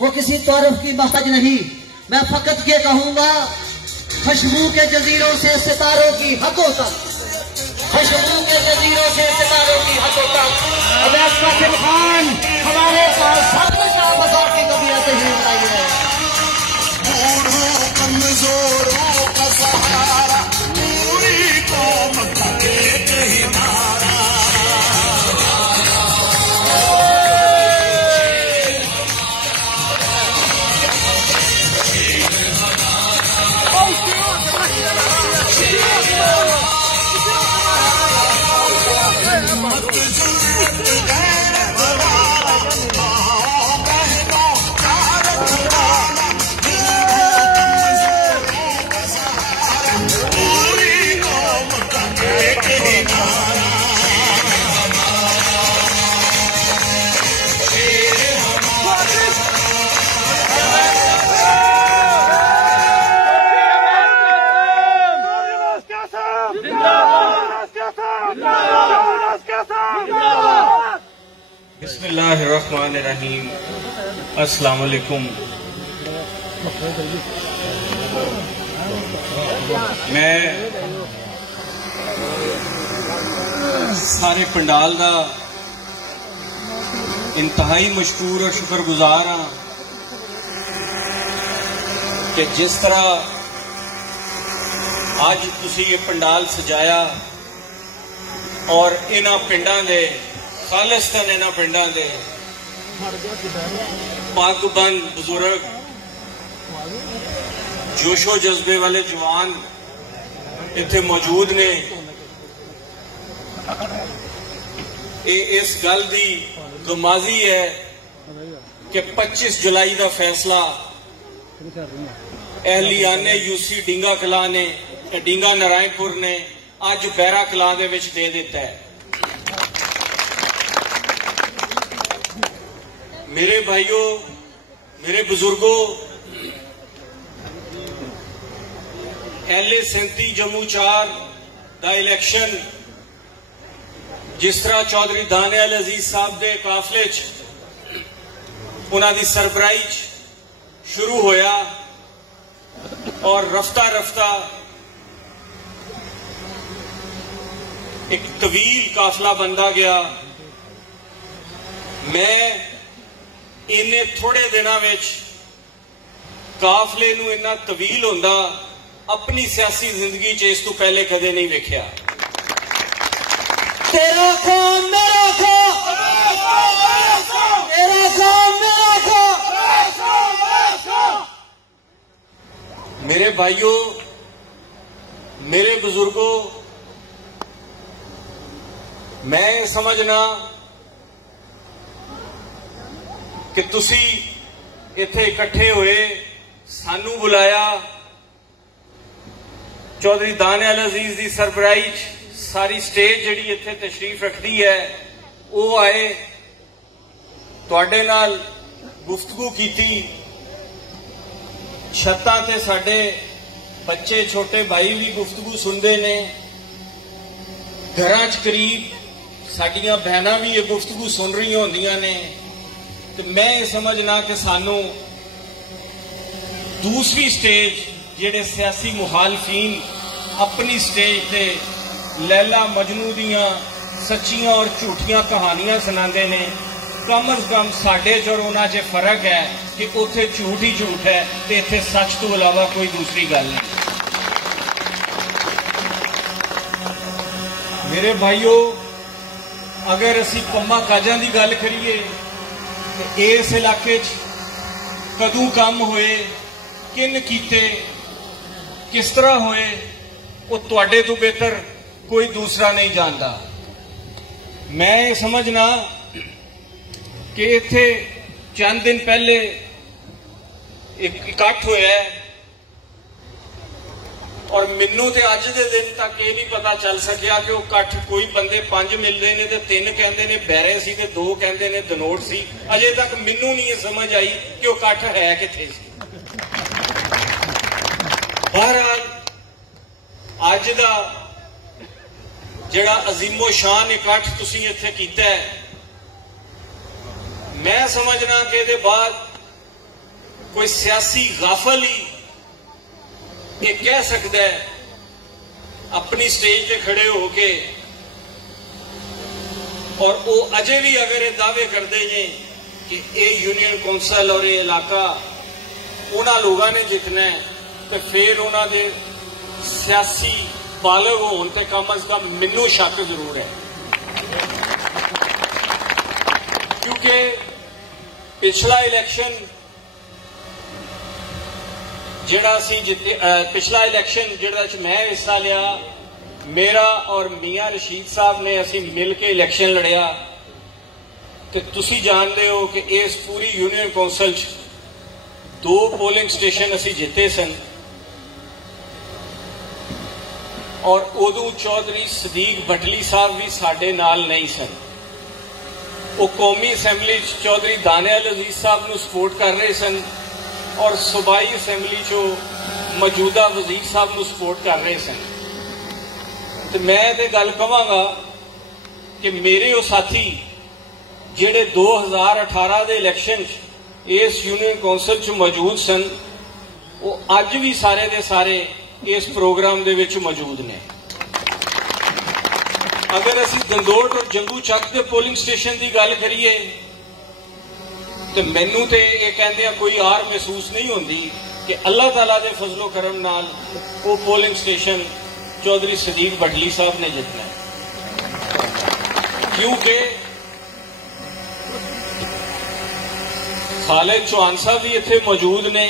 वो किसी तारीफ की महताज नहीं। मैं फकत ये कहूंगा, खुशबू के जजीरों से सितारों की हकों तक, खुशबू के जजीरों से सितारों की हकों तक अवैध कासिम खान हमारे पास हमेशा बाजार की कबियत ही बताई है। कमजोरों का सहारा पूरी कौम का एक ही नारा। बिस्मिल्लाहिर्रहमानिर्रहीम। अस्सलाम वालेकुम। मैं सारे पंडाल का इंतहाई मशकूर और शुक्रगुजार हाँ कि जिस तरह अज तुसी ये पंडाल सजाया और इन्हां पिंडां दे खालिस्तान इन्हां पिंडां दे पाकबंद बुजुर्ग जोशो जज्बे वाले जवान इत्थे मौजूद ने। इस गल दी गमाजी है कि 25 जुलाई का फैसला एहलियाने यूसी डींगा कला ने डींगा नारायणपुर ने अज बैरा कला दे विच दे दिता है। मेरे भाइयों, मेरे बुजुर्गों, LA-37 जम्मू 4 का इलैक्शन जिस तरह चौधरी दानियाल अजीज साहब के काफले उन्होंने सरबराही शुरू होया और रफ्ता रफ्ता एक तवील काफला बनता गया। मैं इन्हें थोड़े दिनों में काफले नूं इन्ना तवील होंदा अपनी सियासी जिंदगी च इस तों पहले कदे नहीं वेख्या। तेरा काम मेरा काम, तेरा काम मेरा काम। मेरे भाइयों, मेरे बुजुर्गों, मैं समझना कि तुसी इत्थे इकट्ठे हुए सानू बुलाया, चौधरी दानियाल अजीज की सरबराही सारी स्टेज जिहड़ी इत्थे तशरीफ रखती है वो आए, तुहाडे नाल गुफ्तगू कीती। छत्तां ते साडे बच्चे छोटे भाई भी गुफ्तगू सुनते ने, घरां च करीब साडियां बहनां भी ये गुफ्तगू सुन रही होंदियां ने। तो मैं समझना कि सानू दूसरी स्टेज जिहड़े सियासी मुखालफीन अपनी स्टेज पे लैला मजनू दियां सच्चियां और झूठियां कहानियां सुनाते ने, कम अज कम साडे च और उन्हां च फर्क है कि उत्थे झूठ ही झूठ है तो इत्थे सच तो इलावा कोई दूसरी गल नहीं। मेरे भाइयों, अगर असी कम्मा काजां दी गल करिए तो इस इलाके कदों काम होए, किन कीते, किस तरह होए, वो तुहाडे तो बेहतर कोई दूसरा नहीं जानता। मैं समझना कि इत्थे चंद दिन पहले एक इकट्ठ होया है और मैनू तो अज के दिन तक ये नहीं पता चल सकिया कि वो इकट्ठ कोई बंदे 5 मिलते हैं तो 3 कहते हैं बैरे सी ते 2 कहते हैं दनोट सी। अजे तक मैनू नहीं समझ आई कि वो इकट्ठ है कित्थे सी। बहरहाल अज का जिहड़ा अजीमो शान इकट्ठ तुसीं इत्थे कीता है, मैं समझना कि इहदे बाद कोई सियासी गाफल ही ये कह सकता है अपनी स्टेज पे खड़े होके, और वो अजे भी अगर ये दावे करते हैं कि ये यूनियन कौंसल और ये इलाका उन्होंने लोगों ने जितना है, तो फिर उन्होंने सियासी बालग होने ते कम अज कम मैनू शक जरूर है। क्योंकि पिछला इलैक्शन जिहड़ा असीं जिते, पिछला इलैक्शन जिहड़ा मैं हिस्सा लिया, मेरा और मियां रशीद साहब ने असीं मिल के इलैक्शन लड़िया, तो तुसीं जानते हो कि इस पूरी यूनियन कौंसल 2 पोलिंग स्टेशन असीं जिते सन, और उदों चौधरी सदीक भटली साहब भी साडे नाल नहीं सन। वो कौमी असैंबली चौधरी दानियाल अजीज साहब नूं सपोर्ट कर रहे सन, और सूबाई असैंबली चो मौजूदा वजीर साहब नूं सपोर्ट कर रहे सन। तो मैं तो गल कहांगा कि मेरे वो साथी जिहड़े 2018 के इलैक्शन इस यूनियन कौंसल च मौजूद सन, वो अज भी सारे दे सारे इस प्रोग्राम दे विच मौजूद ने। अगर असीं दंदोट और जंगू चक के पोलिंग स्टेशन की गल करिए, तो मैनू तो ये कहते कोई आर महसूस नहीं होती कि अल्लाह ताला के फजलो करम नाल वो पोलिंग स्टेशन चौधरी सदीक भटली साहब ने जितना है। क्योंकि खालिद चौहान साहब भी इत्थे मौजूद ने,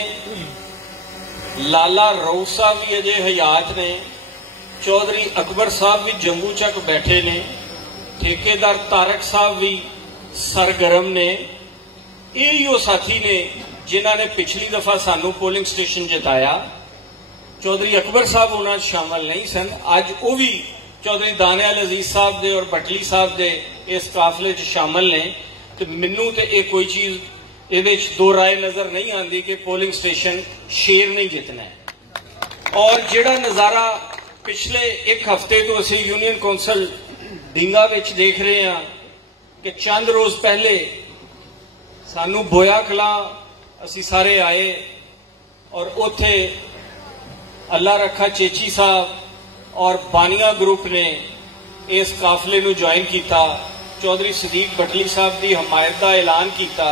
लाला रऊफ साहब भी अजे हयात ने, चौधरी अकबर साहब भी जंगू चक बैठे ने, ठेकेदार तारक साहब भी सरगर्म ने। यही वो साथी ने जिन्होंने पिछली दफा सानू पोलिंग स्टेशन जिताया। चौधरी अकबर साहब उन्होंने शामिल नहीं सन, अज वो भी चौधरी दानियाल अजीज साहब दे और भटली साहब दे इस काफले च शामिल ने। तो मैनू तो ये कोई चीज ये दो राय नजर नहीं आती कि पोलिंग स्टेशन शेर नहीं जितना है। और जिहड़ा नज़ारा पिछले एक हफ्ते तो असीं यूनियन कौंसल ढिंगा विच देख रहे हैं कि चंद रोज पहले सानू बोया कलां असीं सारे आए, और उथे अल्लाह रखा चेची साहब और बानिया ग्रुप ने इस काफले नूं ज्वाइन किया। चौधरी सदीक भटली साहब की हमायत का ऐलान किया,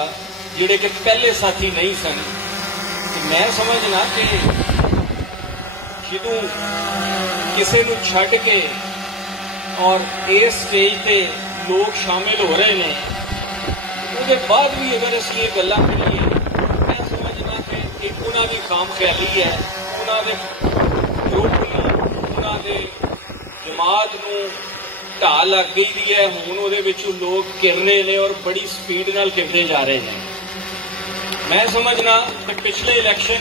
जिहड़े कि पहले साथी नहीं सन। तो मैं समझना कि जदों किसी नूं छड्ड के और इस स्टेज पे लोग शामिल हो रहे हैं, उसके बाद भी अगर असीं ये गल्लां करिए, मैं समझना कि एक उन्हां दी खाम ख्याली है, उन्हां दे ग्रुप नूं, उन्हां दे जमात नूं ढाह लग गई है। हुण उहदे विचों लोग घिर रहे हैं और बड़ी स्पीड नाल घिरदे जा रहे हैं। मैं समझना कि पिछले इलैक्शन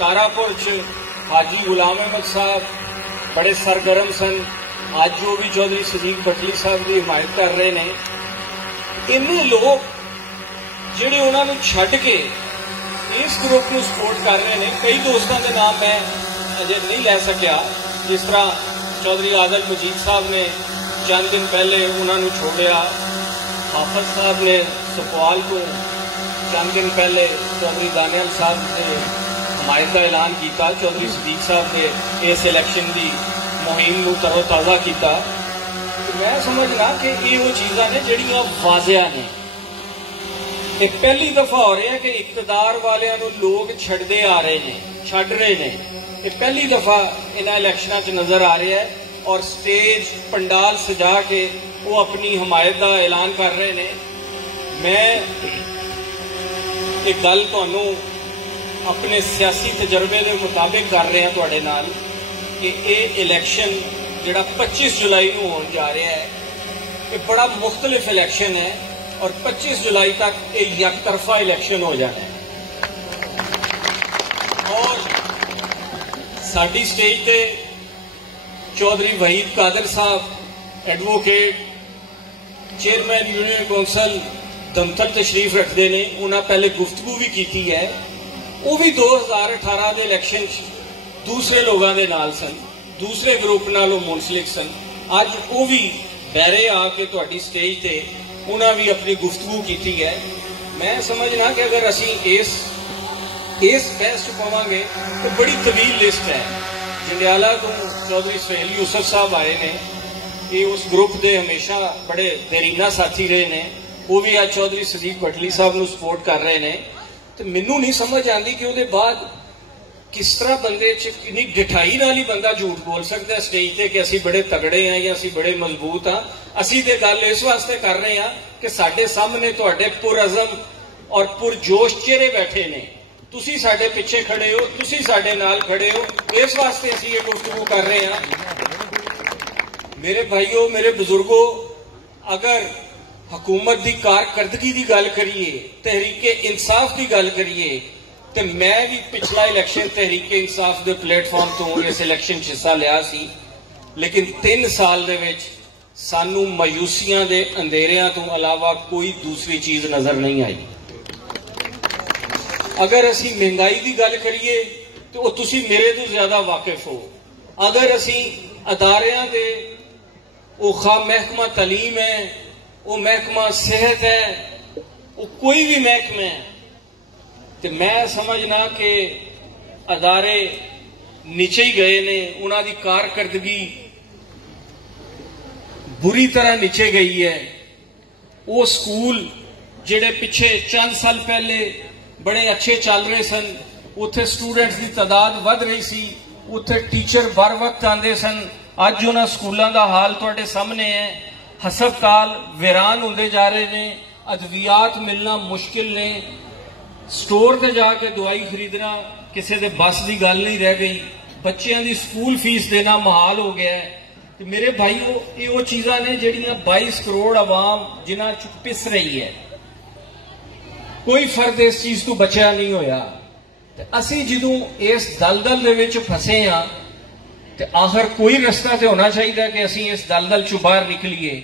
तारापुर च हाजी गुलाम अहमद साहब बड़े सरगर्म सन, अज वो भी चौधरी सदीक भटली साहब की हिमायत कर रहे हैं। इन्ने लोग जिहड़े उन्होंने छड्ड के इस ग्रुप को सपोर्ट कर रहे हैं। कई दोस्तों के नाम मैं अजे नहीं लै सकिया, जिस तरह चौधरी आदल मजीद साहब ने चंद दिन पहले उन्होंने छोड़िया, हाफिज साहब ने सुपवाल को चंद दिन पहले चौधरी दानियाल साहब ने हमायत का ऐलान किया, चौधरी सदीक साहब ने इस इलैक्शन की मुहिम को तरोताज़ा किया। तो मैं समझना कि ये वो चीज़ां ने जिहड़ियां वाजिया ने। ये पहली दफा हो रहा है कि इकतदार वालियां नूं लोग छड्डदे आ रहे हैं, छड्ड रहे हैं। ये पहली दफा इन्हां इलैक्शनां च नजर आ रहा है, और स्टेज पंडाल सजा के वो अपनी हमायत का ऐलान कर रहे हैं। मैं एक गल तुहानूं अपने सियासी तजर्बे के मुताबिक कर रहे हैं तुहाडे नाल कि ये इलैक्शन जिहड़ा 25 जुलाई को होने जा रहा है, ये बड़ा मुख्तलिफ इलैक्शन है, और 25 जुलाई तक ये यकतरफा इलैक्शन हो जाना है। और साडी स्टेज पे चौधरी वहीद कादर साहब एडवोकेट चेयरमैन यूनियन कौंसल दमतर तशरीफ रखते हैं। उन्हें पहले गुफ्तगू भी की है, वो भी 2018 के इलैक्शन दूसरे लोगों के नाल सन, दूसरे ग्रुप नालों मुंसलिक सन। अज वो भी बहरे आके तुहाडी स्टेज ते उन्हें भी अपनी गुफ्तगू की है। मैं समझना कि अगर असी इस बहस च पावांगे तो बड़ी तवील लिस्ट है। जंडियाला तो चौधरी सुहेल यूसुफ साहब आए ने, ये उस ग्रुप के हमेशा बड़े देरीना साथी रहे ने, वो भी आज चौधरी सदीक भटली साहब को सपोर्ट कर रहे हैं। तो मैनू नहीं समझ आती कि उसके बाद किस तरह बंदे कितनी डिठाई नाल ही बंदा झूठ बोल सकता है स्टेज पे कि असी बड़े तगड़े हैं या असी बड़े मजबूत हाँ। असी तो गल इस वास्ते कर रहे हैं कि साडे सामने तुहाडे पुरअज़म और पुरजोश चेहरे बैठे ने, तुसी साडे पिछे खड़े हो, तुसी साडे नाल खड़े हो, इस वास्ते असी ये गुफ्तगू कर रहे हैं। मेरे भाइयों, मेरे बुजुर्गों, अगर हुकूमत की कारकर्दगी की गल करिए, तहरीके इंसाफ की गल करिए, तो मैं भी पिछला इलैक्शन तहरीके इंसाफ के प्लेटफॉर्म तो इस इलैक्शन हिस्सा लिया सी, लेकिन 3 साल दे विच सानू मायूसियां दे अंधेरियां तो अलावा कोई दूसरी चीज नजर नहीं आई। अगर असी महंगाई की गल करिए तो वो तुसी मेरे तो ज्यादा वाकिफ हो। अगर असी अदारियां दे वो खा महकमा तलीम है, वो महकमा सेहत है, वो कोई भी महकमा है, तो मैं समझना कि अदारे नीचे ही गए ने, उन्होंने कारकर्दगी बुरी तरह नीचे गई है। वो स्कूल जेड़े पिछे चंद साल पहले बड़े अच्छे चल रहे सन, उत्थे स्टूडेंट्स की तादाद वध रही सी, उत्थे टीचर बर वक्त आते सन, अज उन्होंने स्कूलों का हाल तुहाडे सामने है। हस्पताल वीरान होंदे जा रहे ने, अद्वियात मिलना मुश्किल ने, स्टोर ते जाके दवाई खरीदना किसी दे बस की गल नहीं रह गई, बच्चों की स्कूल फीस देना महाल हो गया है। तो मेरे भाईओ, ये वो चीज़ां ने जिहड़ियां 22 करोड़ आवाम जिन्हां च पिस रही है, कोई फर्द इस चीज तो बचा नहीं होया। ते असी जदों इस दलदल दे विच फसे हाँ, तो आखिर कोई रस्ता तो होना चाहिए कि असी इस दलदल चों बाहर निकलीए।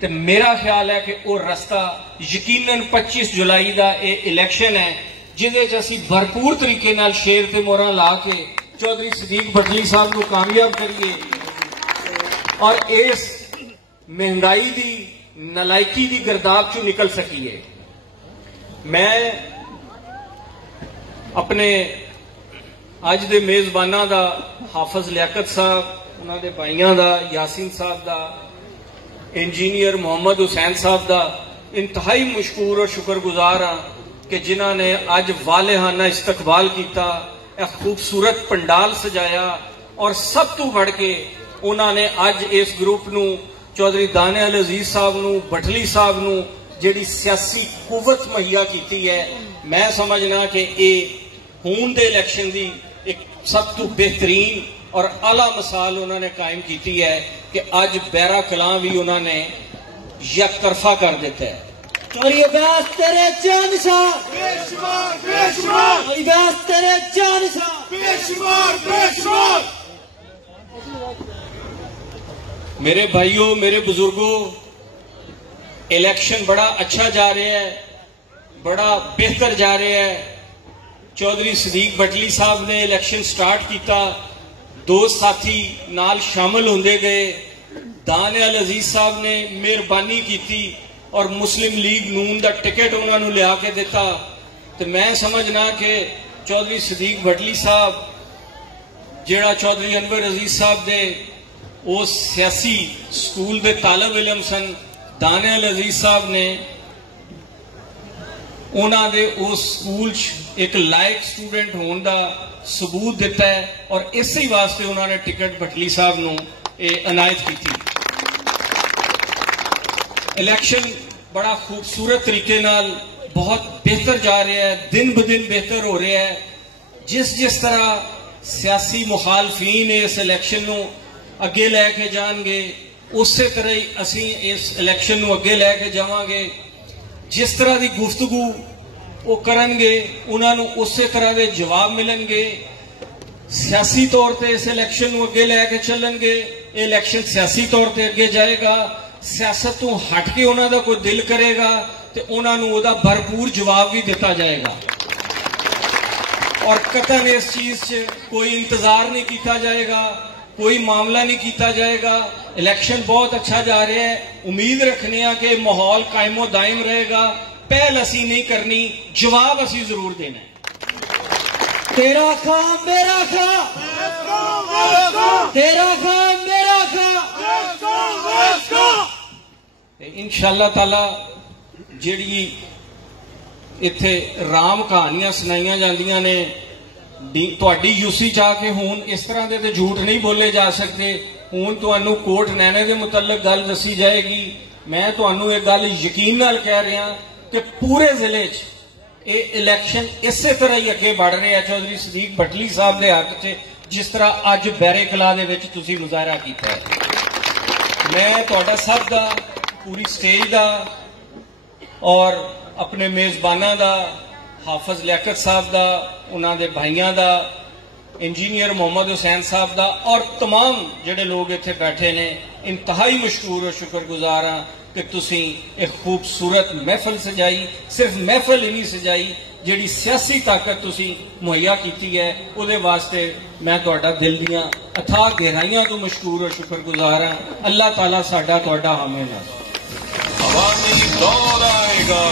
तो मेरा ख्याल है कि वो रास्ता यकीनन 25 जुलाई का ये इलैक्शन है, जिहदे च असी भरपूर तरीके नाल शेर ते मोहरां ला के चौधरी सदीक भटली साहब को कामयाब करिए और इस महंगाई की नलायकी की गिरदाव चों निकल सकीए। मैं अपने अज दे मेजबाना दा हाफिज लियाकत साहब, उन्होंने भाइयों का यासीन साहब का, इंजीनियर मोहम्मद हुसैन साहब का इंतहाई मशकूर और शुक्रगुजार हाँ कि जिन्होंने अज वालेहाना इस्तकबाल किया, एक खूबसूरत पंडाल सजाया और सब तो बढ़ के उन्होंने अज इस ग्रुप नू चौधरी दानियाल अजीज साहब नू, भटली साहब नू जिहड़ी सियासी कुव्वत मुहैया की है, मैं समझना कि ये हून दे इलैक्शन की एक सब तो बेहतरीन और आला मिसाल उन्होंने कायम की है कि अज बैरा कलां भी उन्होंने एक तरफा कर दिता है। और ये बहस तेरे जान शाह, बेशुमार बेशुमार, और ये बहस तेरे जान शाह, बेशुमार बेशुमार। मेरे भाइयों, मेरे बुजुर्गों, इलेक्शन बड़ा अच्छा जा रहा है, बड़ा बेहतर जा रहा है। चौधरी सदीक भटली साहब ने इलेक्शन स्टार्ट किया, दोस्त साथी नाल शामिल होंदे गए, दानियाल अजीज साहब ने मेहरबानी की और मुस्लिम लीग नून का टिकट उन्होंने लिया के दिता। तो मैं समझना कि चौधरी सदीक भटली साहब जिहड़ा चौधरी अनवर अजीज साहब दे वो सियासी स्कूल के तालब इलम सन, दानियाल अजीज साहब ने उन्होंने उस स्कूल एक लायक स्टूडेंट होने का सबूत दिता है और इसी वास्ते उन्होंने टिकट भटली साहब नूं अनायत की थी। इलैक्शन बड़ा खूबसूरत तरीके नाल बहुत बेहतर जा रहा है, दिन ब दिन बेहतर हो रहा है। जिस तरह सियासी मुखालफीन इस इलैक्शन नूं अगे लैके जाएंगे, उस तरह ही असी इस इलैक्शन नूं अगे लैके जावांगे। जिस तरह की गुफ्तगू वो करनगे, उन्होंने उस तरह के जवाब मिलणगे। सियासी तौर पर इस इलैक्शन नूं अगे लैके चलणगे, इलैक्शन सियासी तौर पर अगे जाएगा। सियासत तो हट के उन्होंने कोई दिल करेगा तो उन्होंने उहदा भरपूर जवाब भी दिता जाएगा और कतन इस चीज से कोई इंतजार नहीं किया जाएगा कोई मामला नहीं किया जाएगा। इलेक्शन बहुत अच्छा जा रहा है, उम्मीद रखने कि माहौल कायमो दायम रहेगा। पहल असी नहीं करनी, जवाब असी जरूर देना है। तेरा खा मेरा खा, तेरा खा मेरा खा। इंशाअल्लाह ताला जिहड़ी इत्थे राम कहानियां सुनाइयां जांदियां ने, तुहाडी यूसी च आके हुण इस तरह के तो झूठ नहीं बोले जा सकते। हुण तुहानू कोट नैने के मुतलक गल दसी जाएगी। मैं तुहानू एक गल यकीन नाल कह रहा कि पूरे जिले च ये इलैक्शन इसे तरह ही अगे बढ़ रहे हैं चौधरी सदीक भटली साहब के हक च, जिस तरह अज बैरे कला दे विच तुसीं मुजाहरा कीता है। मैं तुहाडा सब दा, पूरी स्टेज दा और अपने मेजबाना दा, हाफिज लियाकत साहब दा, उन्होंने भाइयों का, इंजीनियर मोहम्मद हुसैन साहब का और तमाम जिहड़े लोग इत्थे बैठे ने, इंतहाई मशहूर और शुक्रगुजार हाँ कि तुसीं एक खूबसूरत महफिल सजाई। सिर्फ महफिल ही नहीं सजाई, जिहड़ी सियासी ताकत तुसीं मुहैया की है, उहदे वास्ते मैं तुहाडा दिल दियां अथाह गहराइयां तो मशहूर और शुक्रगुजार हाँ। अल्लाह ताला साडा तुहाडा हामिल है। आवामी दौर आएगा।